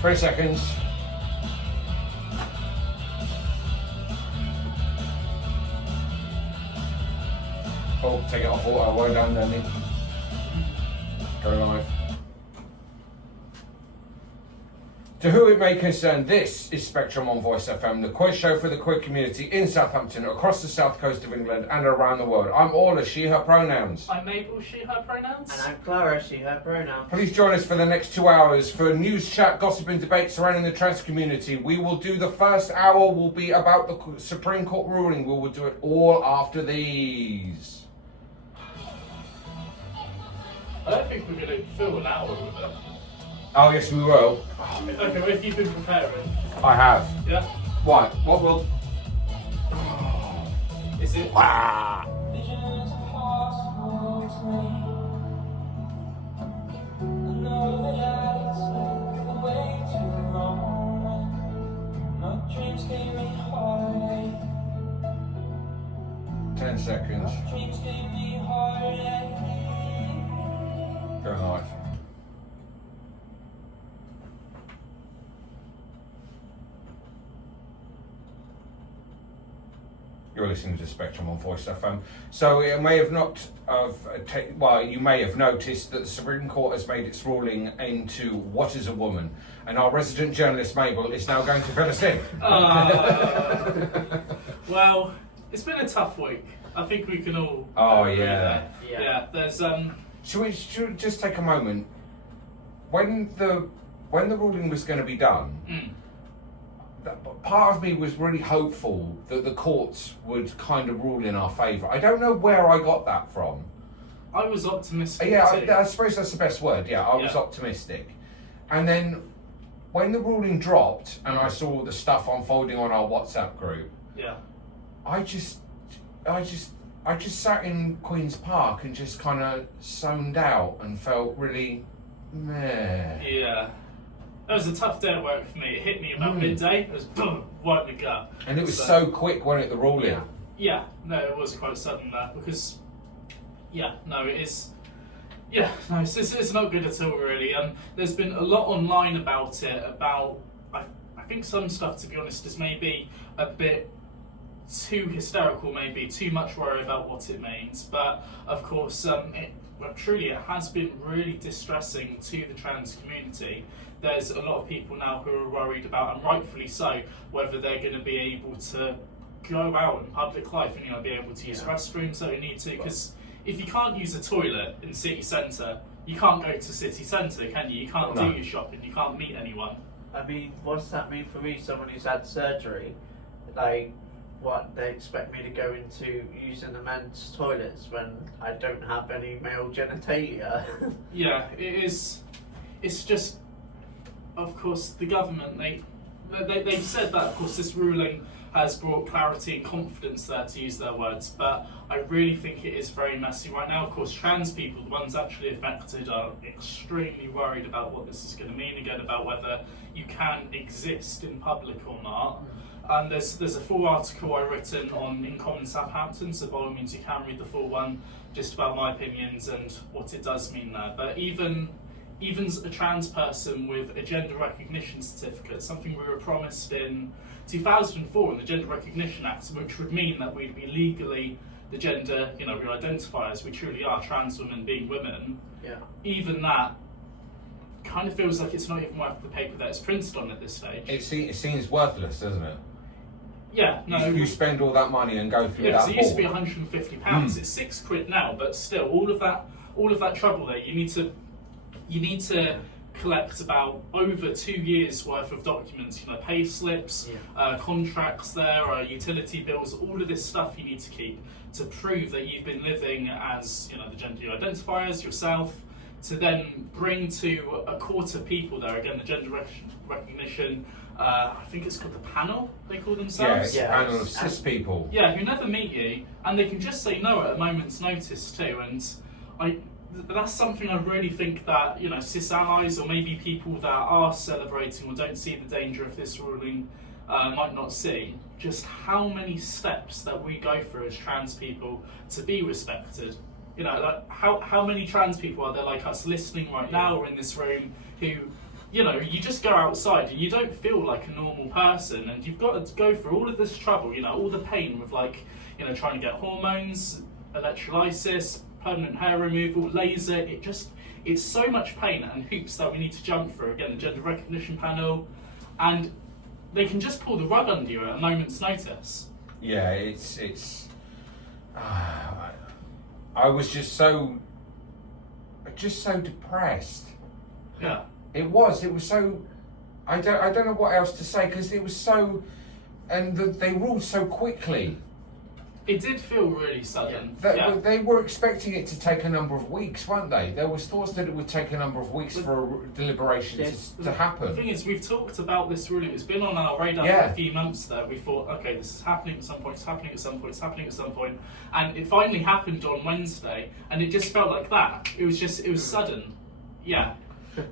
3 seconds. Oh, take it off auto, way down, Danny. Go live. To who it may concern, this is Spectrum on Voice FM, the queer show for the queer community in Southampton, across the south coast of England and around the world. I'm Orla, she, her pronouns. I'm Mabel, she, her pronouns. And I'm Clara, she, her pronouns. Please join us for the next 2 hours for news, chat, gossip and debate surrounding the trans community. We will do the first hour will be about the Supreme Court ruling. We will do it all after these. I don't think we're going to fill an hour with it. Oh yes, we will. Okay, well, if you've been preparing. I have. Yeah? What? What will... Is it? Ah! Ten seconds. Go live. You're listening to Spectrum on Voice FM. So it may have not you may have noticed that the Supreme Court has made its ruling into what is a woman, and our resident journalist Mabel is now going to fill us in. Well, it's been a tough week. I think we can all. Oh agree yeah. there. Yeah. There's Should we just take a moment? When the ruling was going to be done, part of me was really hopeful that the courts would kind of rule in our favour. I don't know where I got that from. I was optimistic. Yeah, too. I suppose that's the best word. Yeah, I was optimistic. And then when the ruling dropped and I saw the stuff unfolding on our WhatsApp group, Yeah. I just sat in Queen's Park and just kind of zoned out and felt really meh. Yeah. That was a tough day at work for me. It hit me about midday. It was boom, right in the gut. And it was so quick, wasn't it, the ruling? Yeah, no, it was quite sudden that because, it's not good at all really. There's been a lot online about it. I think some stuff, to be honest, is maybe a bit too hysterical, maybe too much worry about what it means. But of course, it has been really distressing to the trans community. There's a lot of people now who are worried about, and rightfully so, whether they're going to be able to go out in public life and be able to use restrooms that they need to. Because if you can't use a toilet in city centre, you can't go to city centre, can you? You can't do your shopping. You can't meet anyone. I mean, what's that mean for me? Someone who's had surgery, like, what they expect me to go into using the men's toilets when I don't have any male genitalia? Yeah, it is. It's just. Of course, the government, they've said that, of course, this ruling has brought clarity and confidence there, to use their words, but I really think it is very messy right now. Of course, trans people, the ones actually affected, are extremely worried about what this is going to mean, again, about whether you can exist in public or not. And there's a full article I've written on In Common Southampton, so by all means you can read the full one, just about my opinions and what it does mean there. But even a trans person with a gender recognition certificate, something we were promised in 2004 in the Gender Recognition Act, which would mean that we'd be legally the gender, we identify as we truly are, trans women being women. Yeah. Even that kind of feels like it's not even worth the paper that it's printed on at this stage. It seems worthless, doesn't it? Yeah, no. You spend all that money and go through because that. It used to be £150. It's £6 now, but still, all of that trouble there. You need to collect about over 2 years worth of documents, pay slips, contracts there, utility bills, all of this stuff you need to keep to prove that you've been living as, the gender you identify as yourself, to then bring to a court of people there, again, the gender recognition, I think it's called the panel, they call themselves. Yeah, panel of cis people. Yeah, who never meet you, and they can just say no at a moment's notice too, and that's something I really think that, cis allies or maybe people that are celebrating or don't see the danger of this ruling might not see, just how many steps that we go through as trans people to be respected. How many trans people are there like us listening right now or in this room who you know, you just go outside and you don't feel like a normal person, and you've got to go through all of this trouble, you know, all the pain with, like, you know, trying to get hormones, electrolysis, permanent hair removal, laser. It's so much pain and hoops that we need to jump through. Again, the gender recognition panel, and they can just pull the rug under you at a moment's notice. Yeah, I was just so depressed. Yeah. It was so. I don't know what else to say, because it was so, and they ruled so quickly. It did feel really sudden. They were expecting it to take a number of weeks, weren't they? There was thoughts that it would take a number of weeks for deliberation to happen. The thing is, we've talked about this ruling. It's been on our radar for a few months there. We thought, okay, this is happening at some point, it's happening at some point, it's happening at some point. And it finally happened on Wednesday, and it just felt like that. It was sudden. Yeah.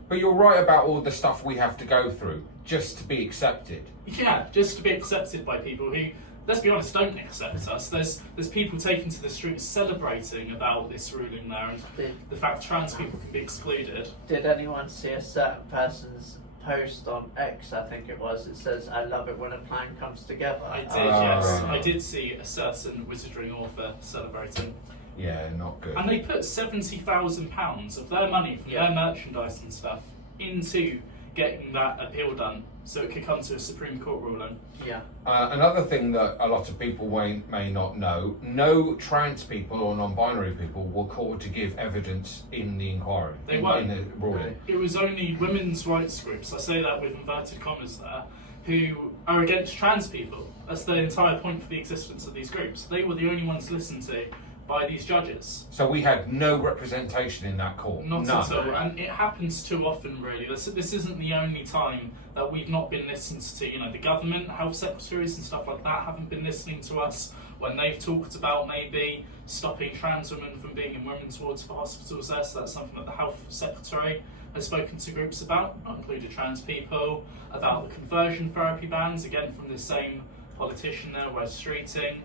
But you're right about all the stuff we have to go through just to be accepted. Yeah, just to be accepted by people who, let's be honest, don't accept us. There's people taking to the streets celebrating about this ruling there, and the fact trans people can be excluded. Did anyone see a certain person's post on X, I think it was? It says, "I love it when a plan comes together." I did, yes. I did see a certain wizarding author celebrating. Yeah, not good. And they put £70,000 of their money from their merchandise and stuff into getting that appeal done, so it could come to a Supreme Court ruling. Yeah. Another thing that a lot of people may not know, no trans people or non-binary people were called to give evidence in the inquiry. They weren't. In the ruling. It was only women's rights groups, I say that with inverted commas there, who are against trans people. That's the entire point for the existence of these groups. They were the only ones listened to by these judges. So we had no representation in that court. Not None. at all, and it happens too often, really. This isn't the only time that we've not been listened to. You know, the government, health secretaries and stuff like that haven't been listening to us when they've talked about maybe stopping trans women from being in women's wards for hospitals there. So that's something that the health secretary has spoken to groups about, not included trans people, about the conversion therapy bans, again from the same politician there, Wes Streeting.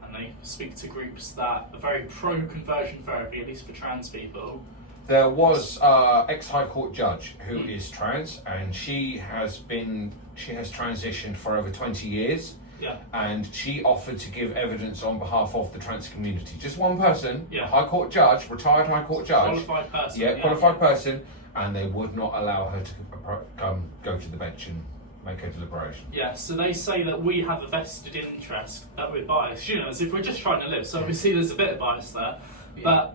And they speak to groups that are very pro-conversion therapy, at least for trans people. There was ex-High Court judge who is trans, and she has transitioned for over 20 years. Yeah. And she offered to give evidence on behalf of the trans community. Just one person, Yeah. High Court judge, retired High Court judge. Qualified person. Yeah, qualified person, and they would not allow her to go to the bench and make a deliberation. Yeah, so they say that we have a vested interest, that we're biased, you know, as if we're just trying to live. So obviously there's a bit of bias there, but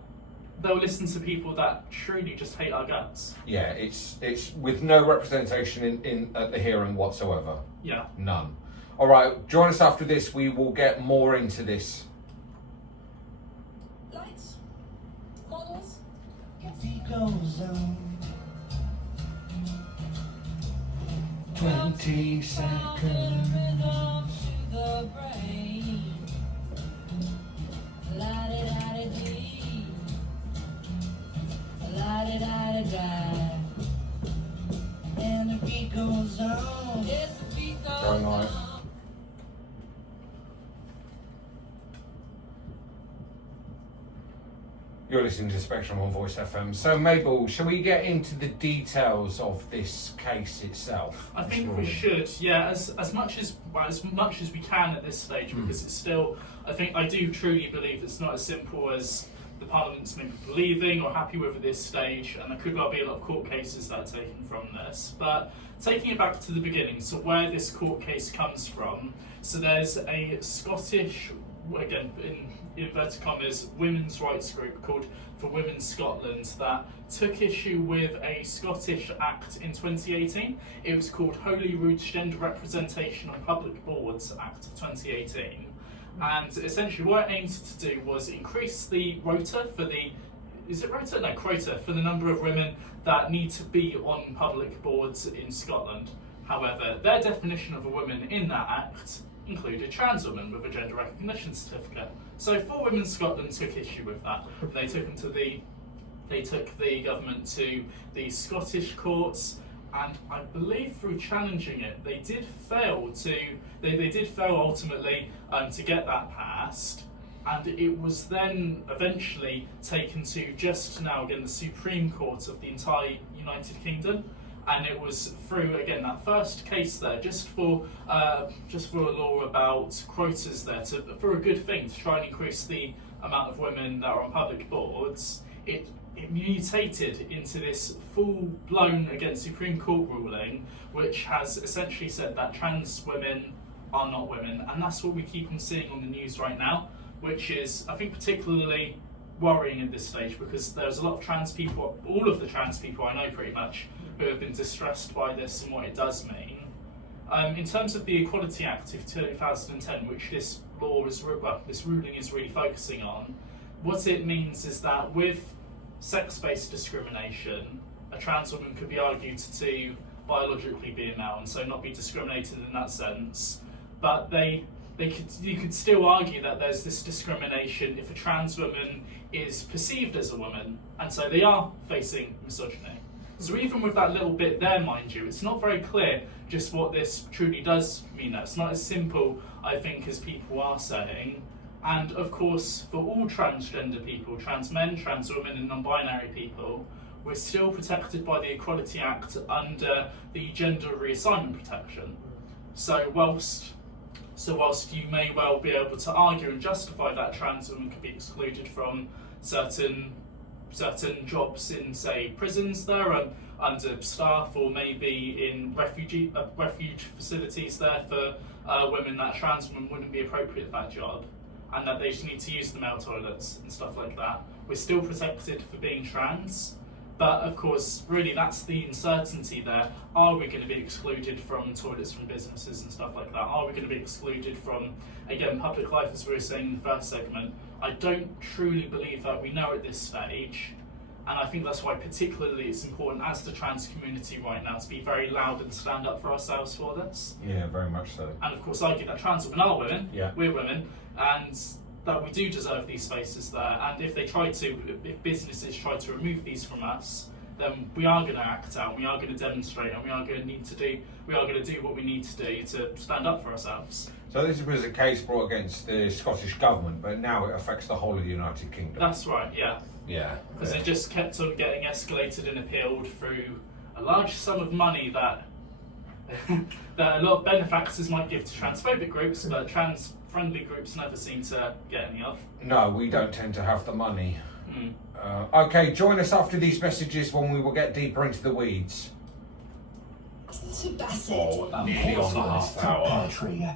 they'll listen to people that truly just hate our guts. Yeah, it's with no representation in at the hearing whatsoever. Yeah. None. All right, join us after this. We will get more into this. Lights, models. It goes on. 20 seconds. Rhythm to the brain. La-di-da-di-dee. La-di-da-di-da. And the beat goes on. Yes, the beat goes Very nice. on. You're listening to Spectrum on Voice FM. So, Mabel, shall we get into the details of this case itself? I this think we ruling? should, yeah, as much as we can at this stage, because it's still, I do truly believe it's not as simple as the Parliament's maybe believing or happy with at this stage, and there could well be a lot of court cases that are taken from this. But taking it back to the beginning, so where this court case comes from, so there's a Scottish, again, in inverted commas, women's rights group called For Women Scotland that took issue with a Scottish Act in 2018. It was called Holyrood's Gender Representation on Public Boards Act of 2018. And essentially what it aimed to do was increase the quota for the number of women that need to be on public boards in Scotland. However, their definition of a woman in that act included trans women with a gender recognition certificate. So For Women Scotland took issue with that. They took the government to the Scottish courts, and I believe through challenging it, they did fail ultimately to get that passed. And it was then eventually taken to just now again the Supreme Court of the entire United Kingdom. And it was through, again, that first case there, just for a law about quotas there, for a good thing, to try and increase the amount of women that are on public boards. It mutated into this full-blown, again, Supreme Court ruling, which has essentially said that trans women are not women, and that's what we keep on seeing on the news right now, which is, I think, particularly worrying at this stage, because there's a lot of trans people, all of the trans people I know pretty much, who have been distressed by this and what it does mean. In terms of the Equality Act of 2010, which this ruling is really focusing on, what it means is that with sex-based discrimination, a trans woman could be argued to biologically be a male and so not be discriminated in that sense, but you could still argue that there's this discrimination if a trans woman is perceived as a woman, and so they are facing misogyny. So even with that little bit there, mind you, it's not very clear just what this truly does mean. It's not as simple, I think, as people are saying. And of course, for all transgender people, trans men, trans women and non-binary people, we're still protected by the Equality Act under the gender reassignment protection. So whilst you may well be able to argue and justify that trans women could be excluded from certain jobs in, say, prisons there and under staff, or maybe in refuge facilities there for women, that trans women wouldn't be appropriate for that job, and that they just need to use the male toilets and stuff like that. We're still protected for being trans, but of course, really that's the uncertainty there. Are we going to be excluded from toilets from businesses and stuff like that? Are we going to be excluded from, again, public life, as we were saying in the first segment? I don't truly believe that we know at this stage, and I think that's why particularly it's important as the trans community right now to be very loud and stand up for ourselves for this. Yeah, very much so. And of course argue that trans women are women, Yeah. we're women, and that we do deserve these spaces there, and if businesses try to remove these from us, then we are going to act out, we are going to demonstrate, and we are going to do what we need to do to stand up for ourselves. So this was a case brought against the Scottish Government, but now it affects the whole of the United Kingdom. That's right, yeah. Yeah. Because it just kept on getting escalated and appealed through a large sum of money that that a lot of benefactors might give to transphobic groups, but trans-friendly groups never seem to get any of. No, we don't tend to have the money. Mm. Okay, join us after these messages when we will get deeper into the weeds. To Bassett. Nearly on the half hour. Poetry.